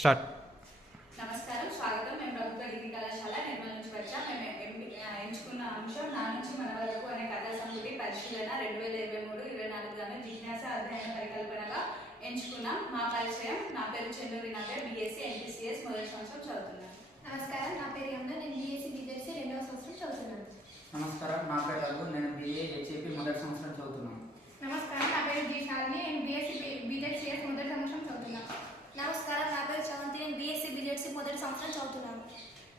Start. నమస్కారం, స్వాగతం. మేము ప్రభుత్వ డిగ్రీ కళాశాల నిర్మల్ నుంచి వచ్చాం. మేము ఎంచుకున్న అంశం నా నుంచి మన వరకు అనే కథా సంపుటి పరిశీలన 2023-24 గాను జిజ్ఞాస అధ్యయన పరికల్పనగా ఎంచుకున్నాం. మా పరిచయం: నా పేరు చెన్నూరి నగర్, బీఎస్సీ NPCS మొదటి సంవత్సరం చదువుతున్నాను. నమస్కారం, నా పేరు యమున, నేను బీఎస్సీ బీజెడ్సీ రెండవ సంవత్సరం చదువుతున్నాను. నమస్కారం, నా పేరు రఘు, నేను BA HAP మొదటి సంవత్సరం చదువుతున్నాను. నమస్కారం, నా పేరు జీ శాలిని, నేను బీఎస్సీ బీజెడ్సీఎస్ మొదటి సంవత్సరం చదువుతున్నాను. నమస్కారం, నా పేరు చవంతి, నేను బీఎస్సీ బీజెడ్సీ మొదటి సంవత్సరం చదువుతున్నాను.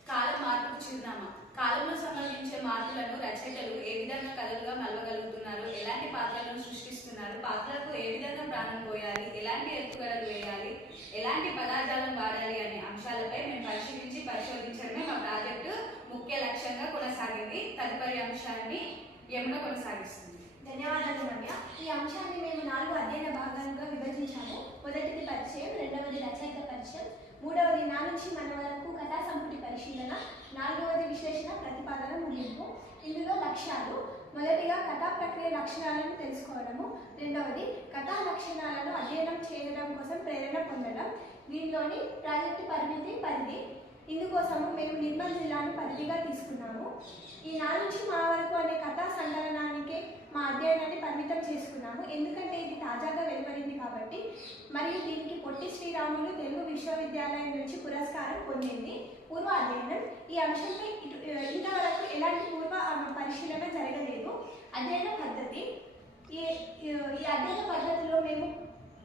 కాలం మార్పుకు చిరునామా. కాలంలో సంభవించే మార్పులను రచయితలు ఏ విధంగా కథలుగా మలవగలుగుతున్నారు, ఎలాంటి పాత్రలను సృష్టిస్తున్నారు, పాత్రలకు ఏ విధంగా ప్రాణం పోయాలి, ఎలాంటి ఎత్తుగడలు వేయాలి, ఎలాంటి పదార్థాలను వాడాలి అనే అంశాలపై మేము పరిశోధించడమే మా ప్రాజెక్టు ముఖ్య లక్ష్యంగా కొనసాగింది. తదుపరి అంశాన్ని యమున కొనసాగిస్తుంది. ధన్యవాదాలు రమ్య. ఈ అంశాన్ని మేము 4 అధ్యయన భాగాలుగా విభజించాము. మొదటిది పరిచయం, రెండవది రచయిత పరిచయం, మూడవది నా నుంచి మన వరకు కథా సంపుటి పరిశీలన, నాలుగవది విశ్లేషణ ప్రతిపాదన ముగింపు. ఇందులో లక్ష్యాలు: మొదటిగా కథా ప్రక్రియ లక్షణాలను తెలుసుకోవడము, రెండవది కథా లక్షణాలను అధ్యయనం చేయడం కోసం ప్రేరణ పొందడం. దీనిలోని ప్రాజెక్టు పరిధి. ఇందుకోసము మేము నిర్మల్ జిల్లాను పరిధిగా తీసుకున్నాము. ఈ నా నుంచి మా వరకు అనే కథా సంకలనానికే మా అధ్యయనాన్ని పరిమితం చేసుకున్నాము, ఎందుకంటే ఇది తాజాగా వెలువడింది కాబట్టి. మరియు దీనికి పొట్టి శ్రీరాములు తెలుగు విశ్వవిద్యాలయం నుంచి పురస్కారం పొందింది. పూర్వ అధ్యయనం: ఈ అంశంపై ఇంతవరకు ఎలాంటి పూర్వ పరిశీలన జరగలేదు. అధ్యయన పద్ధతి: ఈ అధ్యయన పద్ధతిలో మేము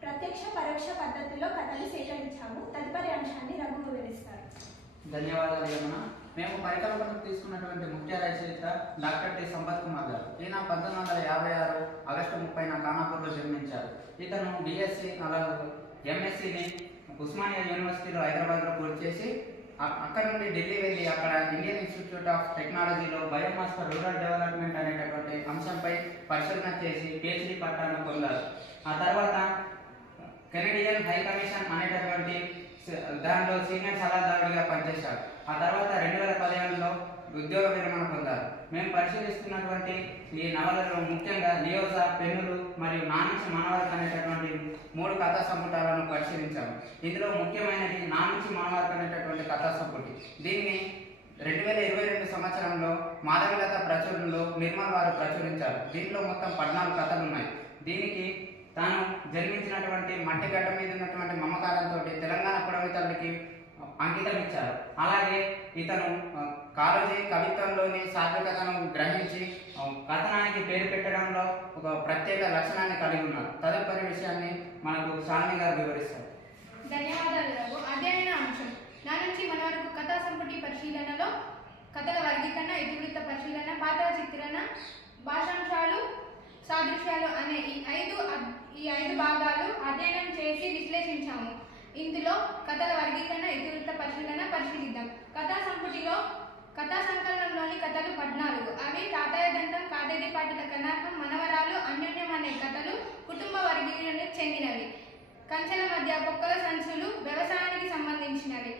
ప్రత్యక్ష పరోక్ష పద్ధతిలో కథలు సేకరించాము. తదుపరి అంశాన్ని రఘు వివరిస్తారు. ధన్యవాదాలు యమున. మేము పరికల్పనకు తీసుకున్నటువంటి ముఖ్య రచయిత డాక్టర్ టి సంపత్ కుమార్ గారు. ఈయన 1956 ఆగస్టు 30న ఖానాపూర్లో జన్మించారు. ఇతను BSc MScని ఉస్మానియా యూనివర్సిటీలో హైదరాబాద్లో పూర్తి చేసి అక్కడ నుండి ఢిల్లీ వెళ్ళి అక్కడ ఇండియన్ ఇన్స్టిట్యూట్ ఆఫ్ టెక్నాలజీలో బయోమాస్ ఫర్ రూరల్ డెవలప్మెంట్ అనేటటువంటి అంశంపై పరిశోధన చేసి PhD పట్టాను పొందారు. ఆ తర్వాత కెనడియన్ హై కమిషన్ అనేటటువంటి దానిలో సీనియర్ సలహాదారుడిగా పనిచేశారు. ఆ తర్వాత 2015లో ఉద్యోగ విరమణ పొందారు. మేము పరిశీలిస్తున్నటువంటి ఈ నవలలో ముఖ్యంగా లియోజా, పెన్నులు మరియు నా నుంచి మన వరకు అనేటటువంటి 3 కథా సంపుటాలను పరిశీలించాము. ఇందులో ముఖ్యమైనది నా నుంచి మన వరకు అనేటటువంటి కథా సంపుటి. దీన్ని 2022 సంవత్సరంలో మాధవిలత ప్రచురణలో నిర్మల్ వారు ప్రచురించారు. దీంట్లో మొత్తం 14 కథలు ఉన్నాయి. దీనికి తాను జన్మించినటువంటి మట్టిగడ్డ మీద ఉన్నటువంటి మమకారంతో తెలంగాణ పుడమి తల్లికి అంకితం ఇచ్చారు. అలాగే ఇతను కాళోజీ కవిత్వంలోని సాత్వికతను గ్రహించి కథనానికి పేరు పెట్టడంలో ఒక ప్రత్యేక లక్షణాన్ని కలిగి ఉన్నారు. తదుపరి విషయాన్ని మనకు శాలిని గారు వివరిస్తారు. ధన్యవాదాలు రఘు. అధ్యయన అంశం: నా నుంచి మన వరకు కథా సంపుటి పరిశీలనలో కథల వర్గీకరణ, ఇతివృత్త పరిశీలన, పాత్ర చిత్రణ, భాషాంశాలు, సాదృశ్యాలు అనే ఈ ఐదు భాగాలు అధ్యయనం చేసి విశ్లేషించాము. ఇందులో కథల వర్గీకరణ, ఇతివృత్త పరిశీలన పరిశీలిద్దాం. కథా సంపుటిలో కథా సంకలనంలోని కథలు 14. అవి తాతయ్య దంతం, కాదేది పాటల కనాకం, మనవరాలు, అన్యోన్యం అనే కథలు కుటుంబ వర్గీకరణకు చెందినవి. కంచెల మధ్య పొక్కల సంచులు వ్యవసాయానికి సంబంధించినవి.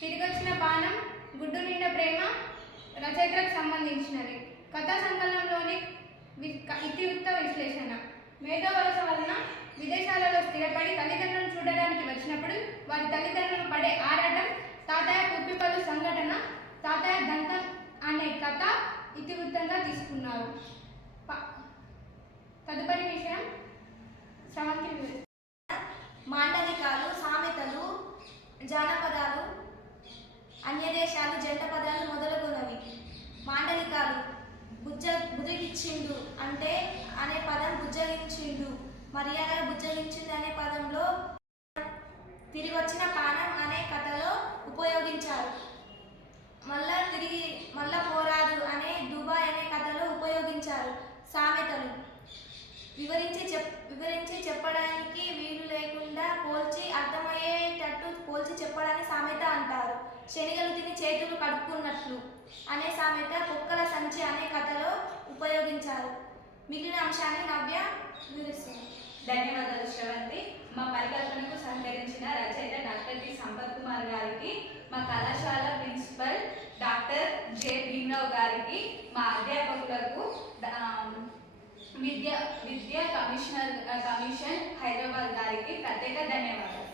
తిరిగొచ్చిన బాణం, గుడ్డు నిండా ప్రేమ రచయితలకు సంబంధించినవి. కథా సంకలనంలోని ఇతివృత్త విశ్లేషణ: మేధో వలస వలన విదేశాలలో స్థిరపడి తల్లిదండ్రులను చూడడానికి వచ్చినప్పుడు వారి తల్లిదండ్రులు పడే ఆరాటం, తాతయ్య కుప్పిపల్లు సంఘటన, తాతయ్య దంతం అనే కథ ఇతివృత్తంగా తీసుకున్నారు. తదుపరి విషయం శ్రవంతి. మాండలికాలు, సామెతలు, జానపదాలు, అన్యదేశాలు, జంట పదాలు మొదలగునవి. మాండలికాలు: బుజ్జగించిండు అంటే అనే పదం బుజ్జగించిండు, మర్యాద బుజ్జగించింది అనే పదంలో, తిరిగి వచ్చిన పానం అనే కథలో ఉపయోగించారు. మళ్ళా పోరాదు అనే దుబాయ్ అనే కథలో ఉపయోగించారు. సామెతలు: వివరించి చెప్పడానికి వీలు లేకుండా పోల్చి అర్థమయ్యేటట్టు పోల్చి చెప్పడాన్ని సామెత అంటారు. శనిగలు తిని చేతులు కడుక్కున్నట్లు అనే సామెత పొక్కల సంచి అనే కథలో ఉపయోగించారు. మిగిలిన అంశాన్ని నవ్య వివరిస్తుంది. ధన్యవాదాలు శ్రవంతి. మా పరికల్పనకు సహకరించిన రచయిత డాక్టర్ టి సంపత్ కుమార్ గారికి, మా కళాశాల ప్రిన్సిపల్ డాక్టర్ జె భీమరావు గారికి, మా అధ్యాపకులకు, విద్యా కమిషన్ హైదరాబాద్ గారికి ప్రత్యేక ధన్యవాదాలు.